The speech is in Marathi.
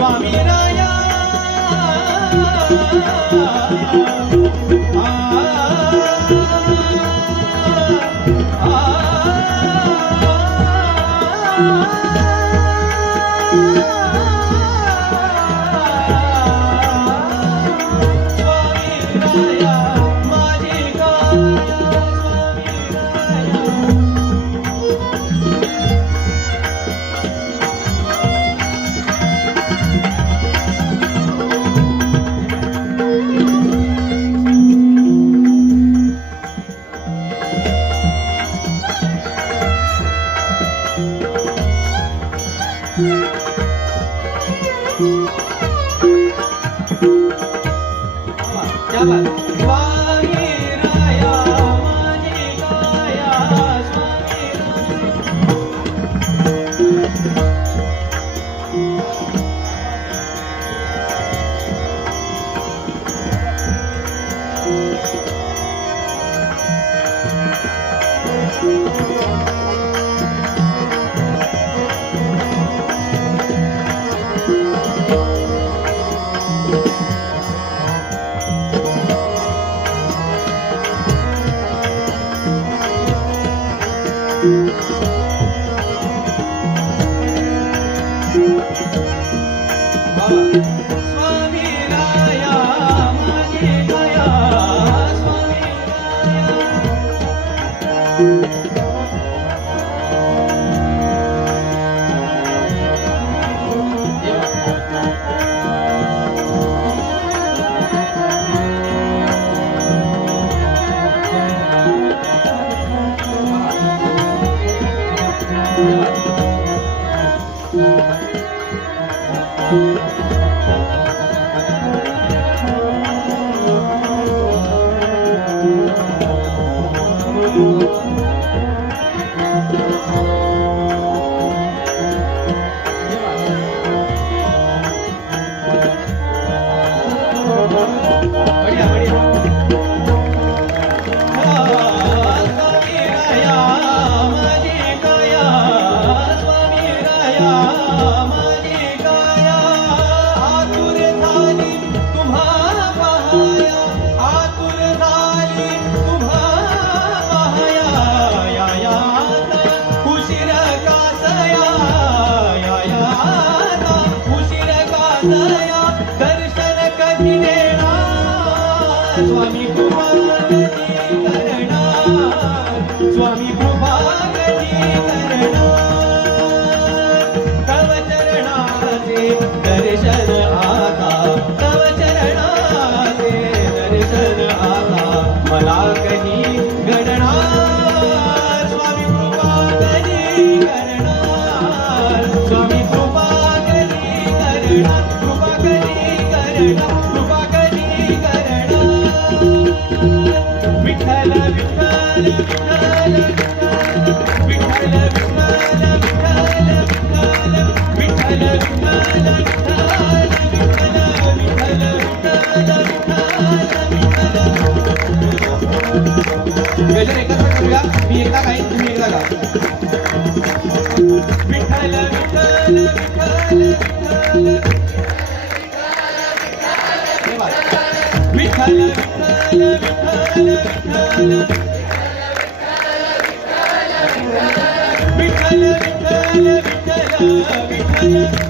Swami Raya Chào bạn. Thank you. स्वामी कृपागति करणा स्वामी कृपागति करणा गजर एकत्र करूया. मी एकदा काही तुम्ही एकदा गा विठ्ठल विठ्ठल.